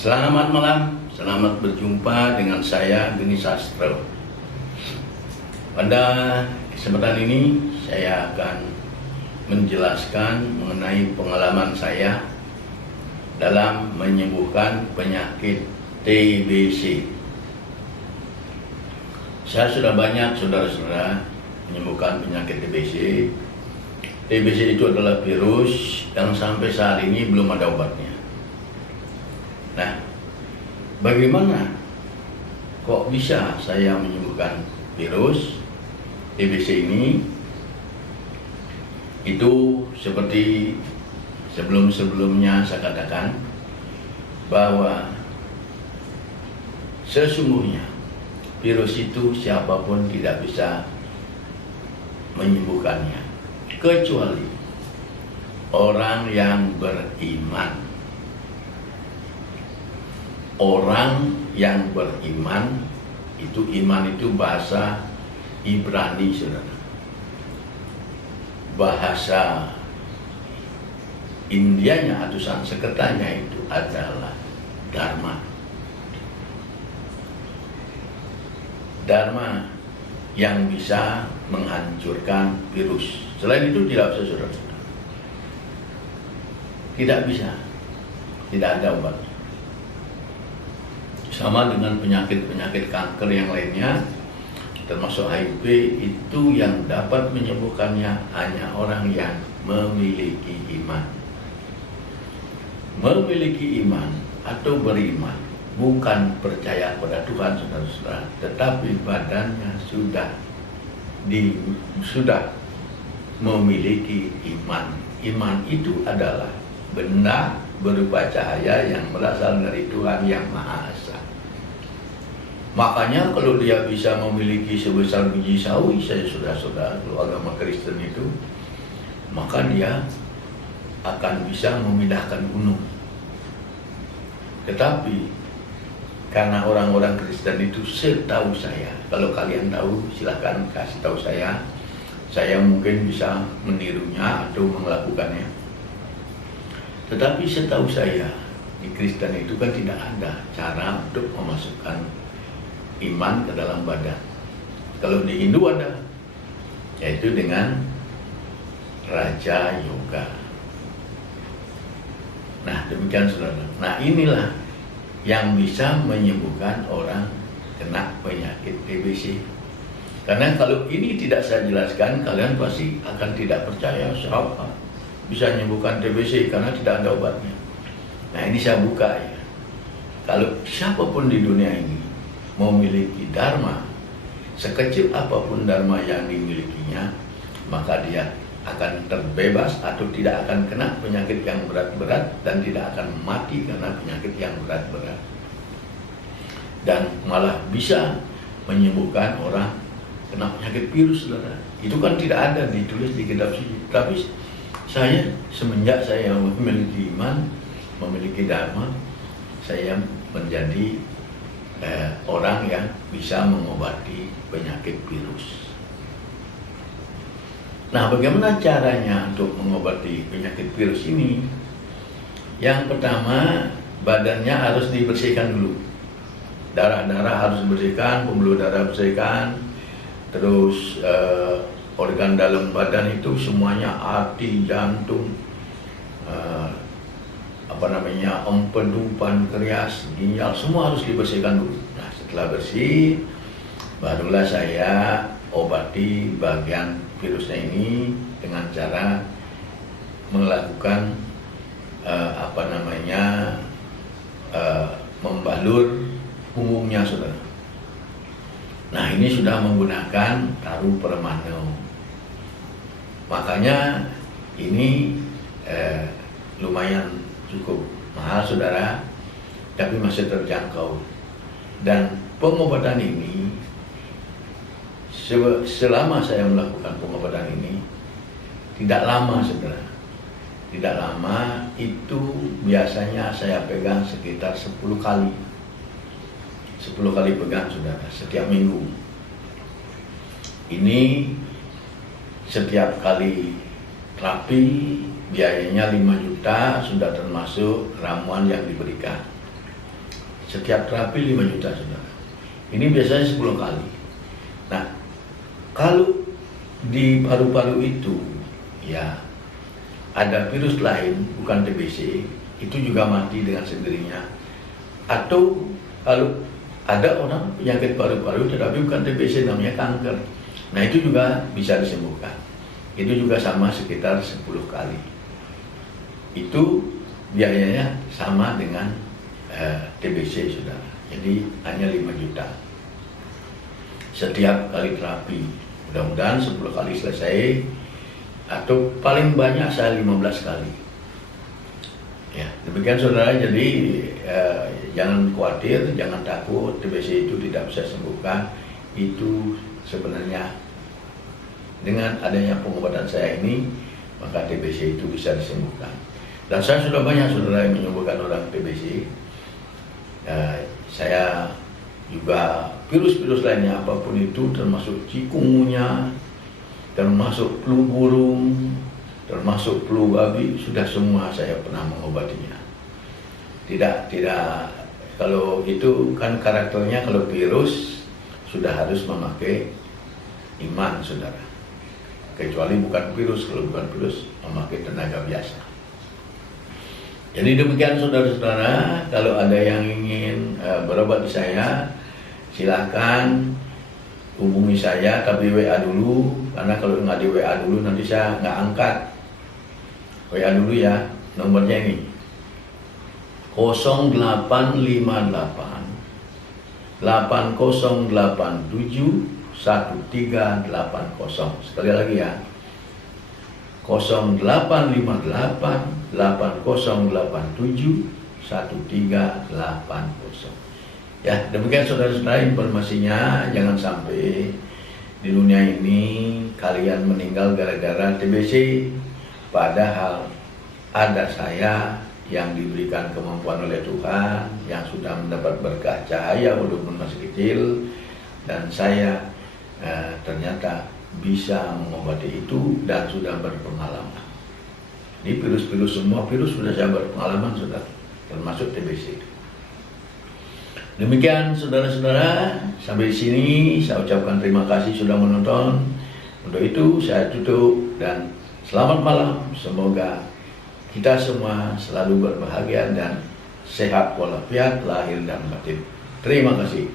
Selamat malam, selamat berjumpa dengan saya Geni Sastro. Pada kesempatan ini saya akan menjelaskan mengenai pengalaman saya dalam menyembuhkan penyakit TBC. Saya sudah banyak saudara-saudara menyembuhkan penyakit TBC. TBC itu adalah virus yang sampai saat ini belum ada obatnya. Nah, bagaimana kok bisa saya menyembuhkan virus TBC ini? Itu seperti sebelum-sebelumnya saya katakan bahwa sesungguhnya virus itu siapapun tidak bisa menyembuhkannya kecuali orang yang beriman. Orang yang beriman, itu iman itu bahasa Ibrani, saudara. Bahasa Indianya atau Sanskertanya itu adalah Dharma. Dharma yang bisa menghancurkan virus. Selain itu tidak bisa, saudara. Tidak bisa. Tidak ada obat. Sama dengan penyakit-penyakit kanker yang lainnya, termasuk HIV, itu yang dapat menyembuhkannya hanya orang yang memiliki iman. Memiliki iman atau beriman bukan percaya pada Tuhan, saudara-saudara, tetapi badannya sudah memiliki iman. Iman itu adalah benda berupa cahaya yang berasal dari Tuhan yang Maha Esa. Makanya kalau dia bisa memiliki sebesar biji sawi, saya saudara-saudara, kalau agama Kristen itu, maka dia akan bisa memindahkan gunung. Tetapi karena orang-orang Kristen itu, setahu saya, kalau kalian tahu silahkan kasih tahu saya mungkin bisa menirunya atau melakukannya. Tetapi setahu saya di Kristen itu kan tidak ada cara untuk memasukkan iman ke dalam badan. Kalau di Hindu ada, yaitu dengan Raja Yoga. Nah, demikian saudara. Nah, inilah yang bisa menyembuhkan orang kena penyakit TBC. Karena kalau ini tidak saya jelaskan, kalian pasti akan tidak percaya siapa bisa menyembuhkan TBC karena tidak ada obatnya. Nah, ini saya buka ya. Kalau siapapun di dunia ini memiliki dharma, sekecil apapun dharma yang dimilikinya, maka dia akan terbebas atau tidak akan kena penyakit yang berat-berat dan tidak akan mati karena penyakit yang berat-berat. Dan malah bisa menyembuhkan orang kena penyakit virus, saudara. Itu kan tidak ada ditulis di kitab suci. Tapi saya, semenjak saya memiliki iman, memiliki dharma, saya menjadi orang yang bisa mengobati penyakit virus. Nah, bagaimana caranya untuk mengobati penyakit virus ini? Yang pertama, badannya harus dibersihkan dulu. Darah-darah harus dibersihkan, pembuluh darah bersihkan, terus organ dalam badan itu semuanya, hati, jantung, empedu, pankreas, ginjal, semua harus dibersihkan dulu. Nah, setelah bersih, barulah saya obati bagian virusnya ini dengan cara melakukan membalur punggungnya, saudara. Nah, ini sudah menggunakan taruh permano. Makanya ini lumayan cukup mahal, saudara, tapi masih terjangkau. Dan pengobatan ini, selama saya melakukan pengobatan ini, tidak lama, saudara. Tidak lama, itu biasanya saya pegang sekitar 10 kali. 10 kali pegang, saudara, setiap minggu. Ini setiap kali terapi biayanya 5 juta, sudah termasuk ramuan yang diberikan. setiap terapi 5 juta saudara. Ini biasanya 10 kali. Nah, kalau di paru-paru itu ya ada virus lain bukan TBC, itu juga mati dengan sendirinya. Atau kalau ada orang penyakit paru-paru tetapi bukan TBC, namanya kanker, nah itu juga bisa disembuhkan. Itu juga sama sekitar 10 kali. Itu biayanya sama dengan TBC saudara. Jadi hanya 5 juta setiap kali terapi. Mudah-mudahan 10 kali selesai, atau paling banyak saya 15 kali. Ya, demikian saudara. Jadi jangan khawatir, jangan takut, TBC itu tidak bisa sembuhkan. Itu sebenarnya dengan adanya pengobatan saya ini, maka TBC itu bisa disembuhkan. Dan saya sudah banyak saudara yang menyembuhkan orang TBC. Saya juga virus-virus lainnya apapun itu, termasuk cikungunya, termasuk flu burung, termasuk flu babi, sudah semua saya pernah mengobatinya. Tidak, kalau itu kan karakternya, kalau virus sudah harus memakai iman saudara. Kecuali bukan virus, kalau bukan virus memakai tenaga biasa. Jadi demikian saudara-saudara, kalau ada yang ingin berobat di saya, silakan hubungi saya, tapi WA dulu, karena kalau nggak di WA dulu nanti saya nggak angkat. WA dulu ya, nomornya ini 0858 8087 1380. Sekali lagi ya, 0858 8087 1380. Ya, demikian saudara-saudara informasinya. Jangan sampai di dunia ini kalian meninggal gara-gara TBC, padahal ada saya yang diberikan kemampuan oleh Tuhan, yang sudah mendapat berkah cahaya walaupun masih kecil, dan saya ternyata bisa mengobati itu dan sudah berpengalaman. Ini virus-virus, semua virus sudah saya berpengalaman saudara, termasuk TBC. Demikian saudara-saudara, sampai di sini saya ucapkan terima kasih sudah menonton. Untuk itu saya tutup dan selamat malam. Semoga kita semua selalu berbahagia dan sehat walafiat lahir dan batin. Terima kasih.